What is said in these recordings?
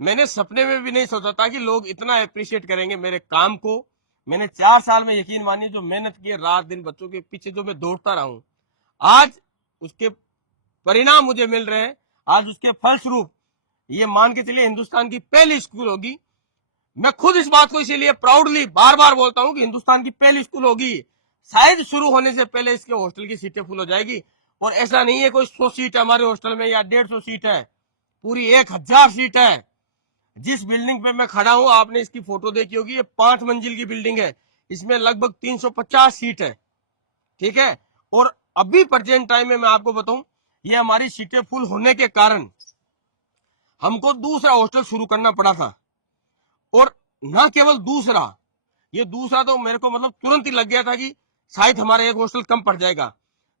मैंने सपने में भी नहीं सोचा था कि लोग इतना अप्रिशिएट करेंगे मेरे काम को। मैंने 4 साल में, यकीन मानिए, जो मेहनत की है रात दिन बच्चों के पीछे, जो मैं दौड़ता रहा हूं, आज उसके परिणाम मुझे मिल रहे हैं। आज उसके फलस्वरूप ये मान के चलिए हिंदुस्तान की पहली स्कूल होगी। मैं खुद इस बात को इसीलिए प्राउडली बार बार बोलता हूं कि हिंदुस्तान की पहली स्कूल होगी। शायद शुरू होने से पहले इसके हॉस्टल की सीटें फुल हो जाएगी। और ऐसा नहीं है कोई 100 सीट है हमारे हॉस्टल में या 150 सीट है, पूरी 1000 सीट है। जिस बिल्डिंग पे मैं खड़ा हूं, आपने इसकी फोटो देखी होगी, ये 5 मंजिल की बिल्डिंग है। इसमें लगभग 350 सीट है। ठीक है। और अभी प्रेजेंट टाइम में मैं आपको बताऊं, ये हमारी सीटें फुल होने के कारण हमको दूसरा हॉस्टल शुरू करना पड़ा था। और ना केवल दूसरा, ये दूसरा तो मेरे को मतलब तुरंत ही लग गया था कि शायद हमारा एक हॉस्टल कम पड़ जाएगा।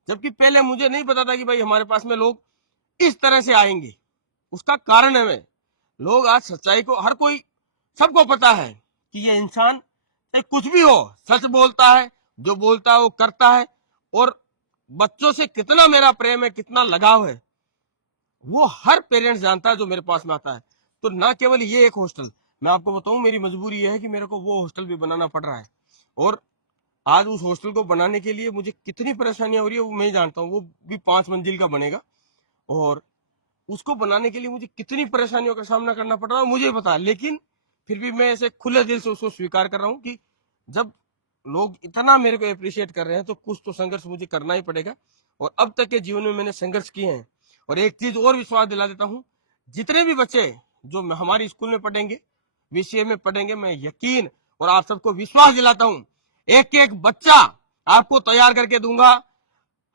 जबकि पहले मुझे नहीं पता था कि भाई हमारे पास में लोग इस तरह से आएंगे। उसका कारण है, मैं लोग आज सच्चाई को, हर कोई, सबको पता है कि ये इंसान चाहे कुछ भी हो, सच बोलता है, जो बोलता है वो करता है। और बच्चों से कितना मेरा प्रेम है, कितना लगाव है, वो हर पेरेंट्स जानता है जो मेरे पास में आता है। तो ना केवल ये एक हॉस्टल, मैं आपको बताऊं, मेरी मजबूरी ये है कि मेरे को वो हॉस्टल भी बनाना पड़ रहा है। और आज उस हॉस्टल को बनाने के लिए मुझे कितनी परेशानियां हो रही है वो मैं जानता हूँ। वो भी 5 मंजिल का बनेगा और उसको बनाने के लिए मुझे कितनी परेशानियों का सामना करना पड़ रहा है मुझे पता है। लेकिन फिर भी मैं ऐसे खुले दिल से उसको स्वीकार कर रहा हूँ कि जब लोग इतना मेरे को अप्रिशिएट कर रहे हैं तो कुछ तो संघर्ष मुझे करना ही पड़ेगा। और अब तक के जीवन में मैंने संघर्ष किए हैं। और एक चीज और विश्वास दिला देता हूँ, जितने भी बच्चे जो हमारी स्कूल में पढ़ेंगे, विषय में पढ़ेंगे, मैं यकीन और आप सबको विश्वास दिलाता हूँ, एक एक बच्चा आपको तैयार करके दूंगा।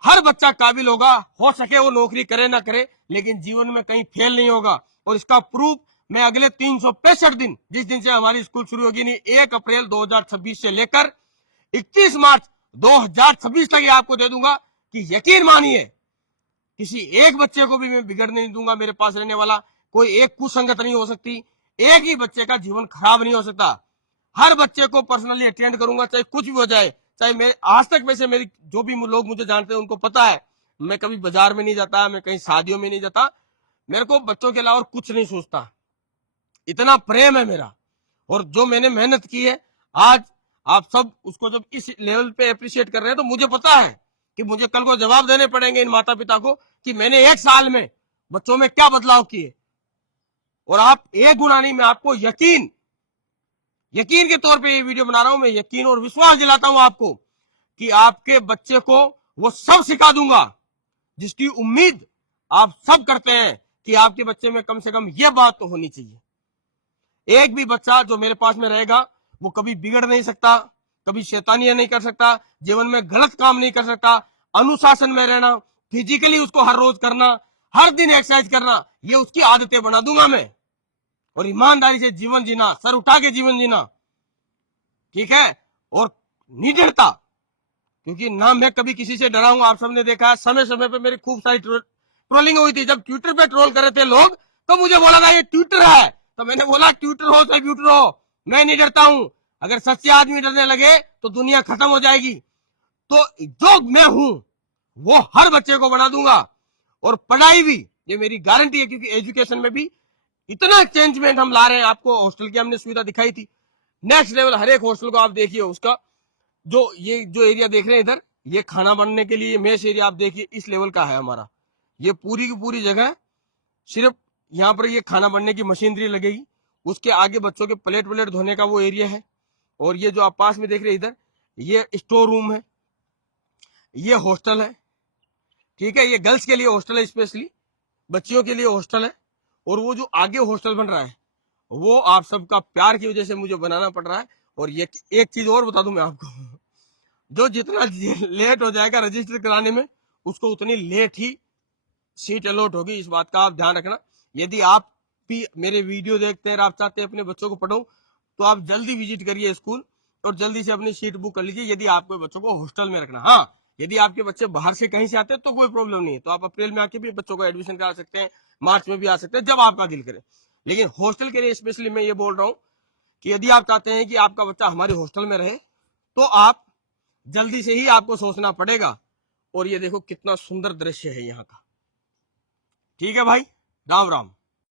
हर बच्चा काबिल होगा, हो सके वो नौकरी करे ना करे, लेकिन जीवन में कहीं फेल नहीं होगा। और इसका प्रूफ मैं अगले 365 दिन, जिस दिन से हमारी स्कूल शुरू होगी, नहीं 1 अप्रैल 2026 से लेकर 31 मार्च 2026 तक ये आपको दे दूंगा कि यकीन मानिए किसी एक बच्चे को भी मैं बिगड़ने नहीं दूंगा। मेरे पास रहने वाला कोई एक कुसंगत नहीं हो सकती, एक ही बच्चे का जीवन खराब नहीं हो सकता। हर बच्चे को पर्सनली अटेंड करूंगा, चाहे कुछ भी हो जाए। चाहे मेरे आज तक वैसे मेरी जो भी लोग मुझे जानते हैं उनको पता है, मैं कभी बाजार में नहीं जाता, मैं कहीं शादियों में नहीं जाता, मेरे को बच्चों के अलावा कुछ नहीं सोचता। इतना प्रेम है मेरा। और जो मैंने मेहनत की है, आज आप सब उसको जब इस लेवल पे अप्रिशिएट कर रहे हैं तो मुझे पता है कि मुझे कल को जवाब देने पड़ेंगे इन माता पिता को कि मैंने 1 साल में बच्चों में क्या बदलाव किए। और आप एक गुना नहीं, मैं आपको यकीन के तौर पे ये वीडियो बना रहा हूं। मैं यकीन और विश्वास दिलाता हूं आपको कि आपके बच्चे को वो सब सिखा दूंगा जिसकी उम्मीद आप सब करते हैं कि आपके बच्चे में कम से कम ये बात तो होनी चाहिए। एक भी बच्चा जो मेरे पास में रहेगा वो कभी बिगड़ नहीं सकता, कभी शैतानियां नहीं कर सकता, जीवन में गलत काम नहीं कर सकता। अनुशासन में रहना, फिजिकली उसको हर रोज करना, हर दिन एक्सरसाइज करना, ये उसकी आदतें बना दूंगा मैं। और ईमानदारी से जीवन जीना, सर उठा के जीवन जीना, ठीक है। और निडरता, क्योंकि ना मैं कभी किसी से डरा हूं। आप सबने देखा है समय समय पे मेरी खूब सारी ट्रोलिंग हुई थी। जब ट्विटर पे ट्रोल कर रहे थे लोग तो मुझे बोला था ये ट्विटर है, तो मैंने बोला ट्विटर हो चाहे ट्विटर हो, मैं नहीं डरता हूं। अगर सच्चे आदमी डरने लगे तो दुनिया खत्म हो जाएगी। तो जो मैं हूं वो हर बच्चे को बना दूंगा। और पढ़ाई भी, ये मेरी गारंटी है, क्योंकि एजुकेशन में भी इतना चेंजमेंट हम ला रहे हैं। आपको हॉस्टल की हमने सुविधा दिखाई थी, नेक्स्ट लेवल। हर एक हॉस्टल को आप देखिए, उसका ये जो एरिया देख रहे हैं इधर, ये खाना बनने के लिए मेस एरिया आप देखिए, इस लेवल का है हमारा। ये पूरी की पूरी जगह सिर्फ यहाँ पर ये खाना बनने की मशीनरी लगेगी। उसके आगे बच्चों के प्लेट व्लेट धोने का वो एरिया है। और ये जो आप पास में देख रहे हैं इधर, ये स्टोर रूम है, ये हॉस्टल है, ठीक है। ये गर्ल्स के लिए हॉस्टल है, स्पेशली बच्चियों के लिए हॉस्टल है। और वो जो आगे हॉस्टल बन रहा है वो आप सबका प्यार की वजह से मुझे बनाना पड़ रहा है। और ये एक चीज और बता दूं मैं आपको, जो जितना लेट हो जाएगा रजिस्टर कराने में, उसको उतनी लेट ही सीट अलॉट होगी। इस बात का आप ध्यान रखना। यदि आप भी मेरे वीडियो देखते हैं और आप चाहते हैं अपने बच्चों को पढ़ो, तो आप जल्दी विजिट करिए स्कूल और जल्दी से अपनी सीट बुक कर लीजिए, यदि आपके बच्चों को हॉस्टल में रखना। हाँ, यदि आपके बच्चे बाहर से कहीं से आते हैं तो कोई प्रॉब्लम नहीं है, तो आप अप्रैल में आके भी बच्चों को एडमिशन करा सकते हैं, मार्च में भी आ सकते हैं, जब आपका दिल करे। लेकिन हॉस्टल के लिए स्पेशली मैं ये बोल रहा हूँ कि यदि आप चाहते हैं कि आपका बच्चा हमारे हॉस्टल में रहे तो आप जल्दी से ही आपको सोचना पड़ेगा। और ये देखो कितना सुंदर दृश्य है यहाँ का। ठीक है भाई, राम राम।